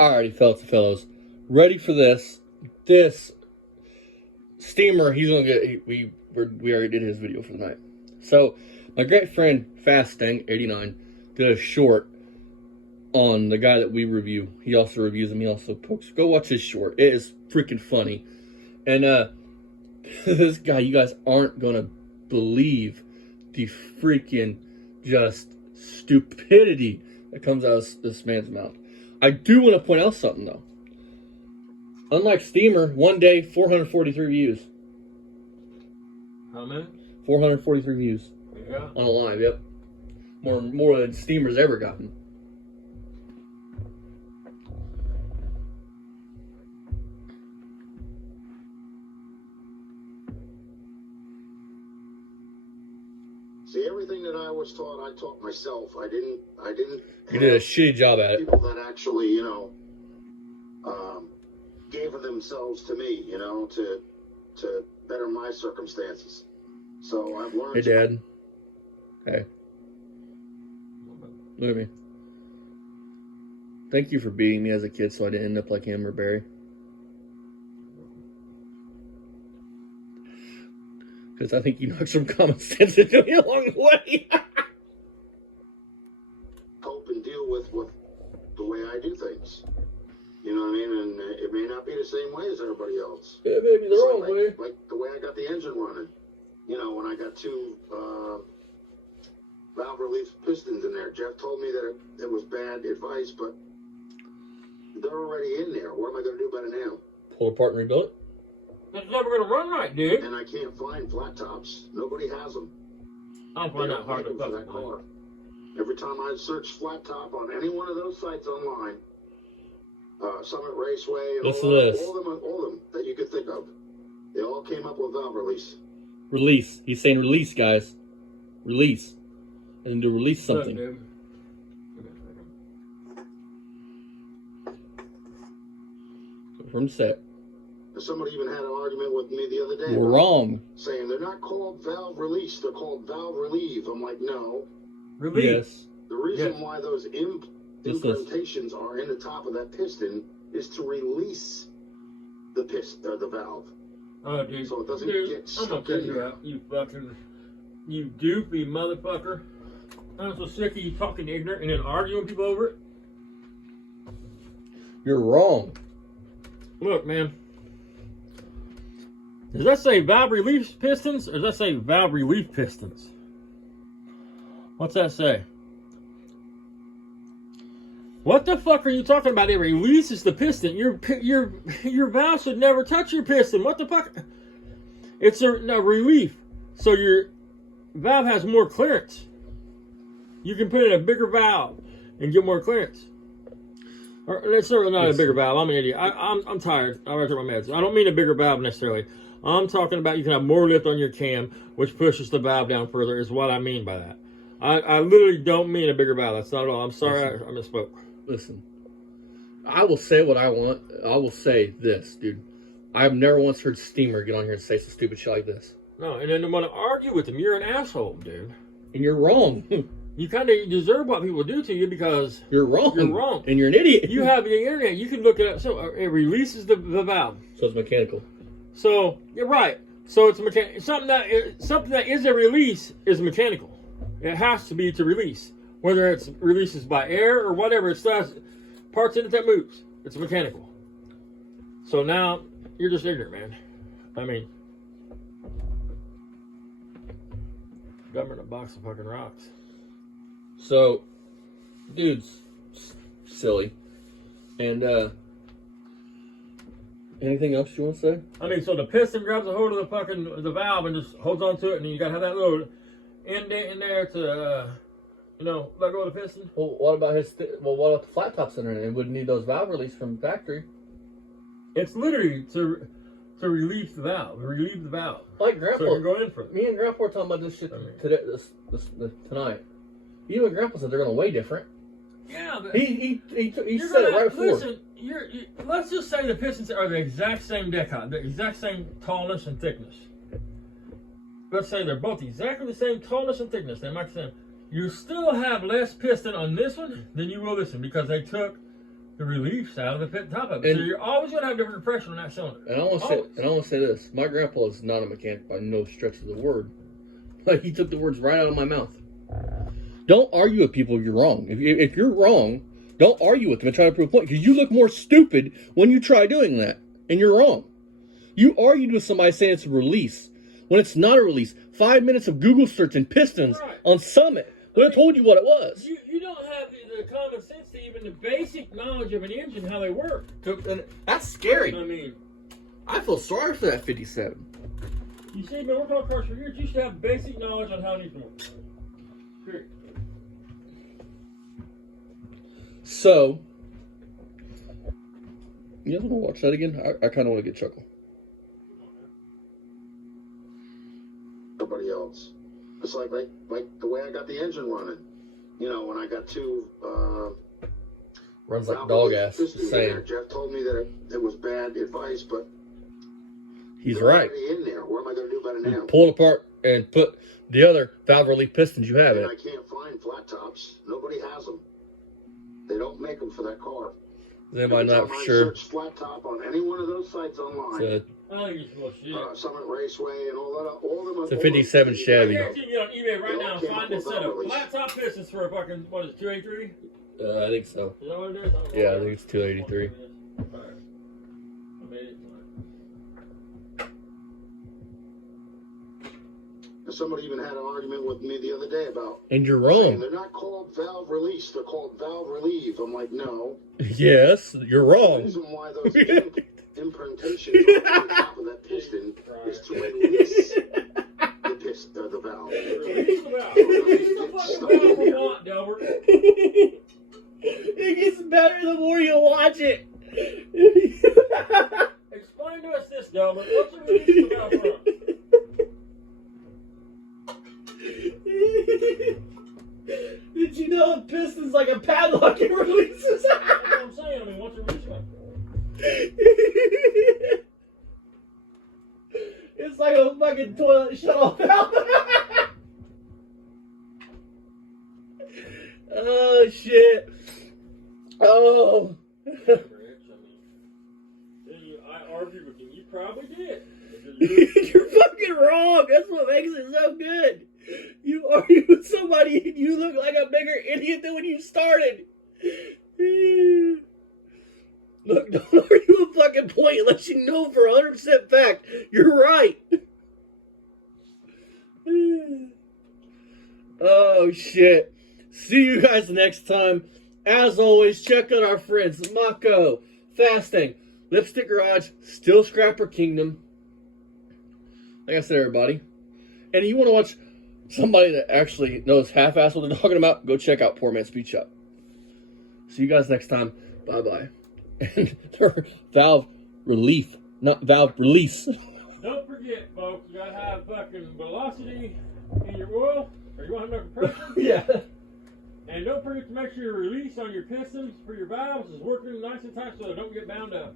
Alrighty, fellows, ready for this? This steamer, he's gonna get. We already did his video for the night. So my great friend Fasting89 did a short on the guy that we review. He also reviews him. He also pokes. Go watch his short. It is freaking funny. And this guy, you guys aren't gonna believe the freaking just stupidity that comes out of this man's mouth. I do want to point out something though. Unlike Steamer, one day 443 views. How many? 443 views. Yeah. On a live, yep. More than Steamer's ever gotten. See, everything that I was taught, I taught myself. I didn't. You did a shitty job at it. People that actually, gave of themselves to me, to better my circumstances. So I've learned. Hey, Dad. Hey. Look at me. Thank you for beating me as a kid so I didn't end up like him or Barry. Because I think you knocked some common sense into me along the way. Cope and deal with the way I do things. You know what I mean? And it may not be the same way as everybody else. It may be the wrong way. Like the way I got the engine running. When I got two valve relief pistons in there. Jeff told me that it was bad advice, but they're already in there. What am I going to do about it now? Pull apart and rebuild it? It's never going to run right, dude. And I can't find flat tops. Nobody has them. I'll find out hard to for that car. Every time I search flat top on any one of those sites online, Summit Raceway, Listen to this. all of them that you could think of, they all came up with valve release. Release. He's saying release, guys. Release. And then to release something. Look, dude. From set. Somebody even had an argument with me the other day. We're wrong. Saying they're not called valve release, they're called valve relieve. I'm like, no. Relief. Yes. The reason why those implementations are in the top of that piston is to release the valve. Oh, dude. So it doesn't get I'm gonna stuck cut in you there. out, you doofy motherfucker. I'm so sick of you talking ignorant and then arguing people over it. You're wrong. Look, man. Does that say valve relief pistons or does that say valve relief pistons? What's that say? What the fuck are you talking about? It releases the piston. Your valve should never touch your piston. What the fuck? It's a relief. So your valve has more clearance. You can put in a bigger valve and get more clearance. Or, it's certainly not a bigger valve. I'm an idiot. I'm tired. I gotta take my meds. I don't mean a bigger valve necessarily. I'm talking about you can have more lift on your cam, which pushes the valve down further, is what I mean by that. I literally don't mean a bigger valve. That's not at all. I'm sorry I misspoke. Listen. I will say what I want. I will say this, dude. I've never once heard Steamer get on here and say some stupid shit like this. No, and then want to argue with him. You're an asshole, dude. And you're wrong. You kind of deserve what people do to you because you're wrong. You're wrong. And you're an idiot. You have the internet. You can look it up. So it releases the valve. So it's mechanical. So you're right. So it's mechanical. Something that is a release is mechanical. It has to be to release. Whether it's releases by air or whatever, it does parts in it that moves. It's mechanical. So now you're just ignorant, man. I mean, government a box of fucking rocks. So, dude's silly. And anything else you want to say? I mean, so the piston grabs a hold of the valve and just holds on to it, and then you gotta have that little indent in there to let go of the piston. Well, what about what about the flat tops in there? It wouldn't need those valve release from factory. It's literally to relieve the valve. Like Grandpa. So you're going in for it. Me and Grandpa were talking about this shit today, tonight. You and Grandpa said they're going to weigh different. Yeah, but he said it right before. Listen, let's just say the pistons are the exact same deck height, the exact same tallness and thickness. Let's say they're both exactly the same tallness and thickness. They might say you still have less piston on this one than you will this one because they took the relief side of the pit top of it. So you're always going to have different pressure on that cylinder. And I want to say this: my grandpa is not a mechanic by no stretch of the word. But he took the words right out of my mouth. Don't argue with people if you're wrong. If you're wrong, don't argue with them and try to prove a point, because you look more stupid when you try doing that, and you're wrong. You argued with somebody saying it's a release when it's not a release. 5 minutes of Google searching pistons on Summit would have told you what it was. You don't have the common sense to even the basic knowledge of an engine, how they work. And that's scary. I mean, I feel sorry for that 57. You see, man, we're talking cars for years. You should have basic knowledge on how an engine works. Period. So, you guys want to watch that again? I kind of want to get chuckle. Nobody else. It's like the way I got the engine running. You know, when I got two runs like dog ass. Same. Jeff told me that it was bad advice, but he's right. In there, what am I going to do about it now? Pull it apart and put the other valve relief pistons you have in it. I can't find flat tops. Nobody has them. They don't make them for that car. They might not for sure. Search flat top on any one of those sites online. Summit Raceway and all them. It's a 57 Chevy. I guarantee you get on eBay right now and find this set of flat top pistons for a fucking, what is it, 283? I think so. Is that what it is? Yeah, I think it's 283. Alright. I made it. Somebody even had an argument with me the other day about. And you're wrong. They're not called valve release. They're called valve relieve. I'm like, no. Yes, you're wrong. The reason why those imprintations on the top of that piston is to release the valve. Release the valve. Release the fucking valve we want, Delbert. It gets better the more you watch it. Explain to us this, Delbert. What's the release the valve from? Did you know a piston's like a padlock it releases? That's what I'm saying. I mean, what's the release from? It's like a fucking toilet shut-off valve. Oh, shit. Oh. I argue with you. You probably did. You're fucking wrong. That's what makes it so good. You argue with somebody and you look like a bigger idiot than when you started. Look, don't argue a fucking point unless you know for 100% fact you're right. Oh, shit. See you guys next time. As always, check out our friends Mako, Fasting, Lipstick Garage, Steel Scrapper Kingdom. Like I said, everybody. And if you want to watch somebody that actually knows half-ass what they're talking about, go check out Poor Man's Speed Shop. See you guys next time. Bye-bye. And valve relief, not valve release. Don't forget, folks, you gotta have fucking velocity in your oil, or you want to have pressure. Yeah. And don't forget to make sure your release on your pistons for your valves is working nice and tight so they don't get bound up.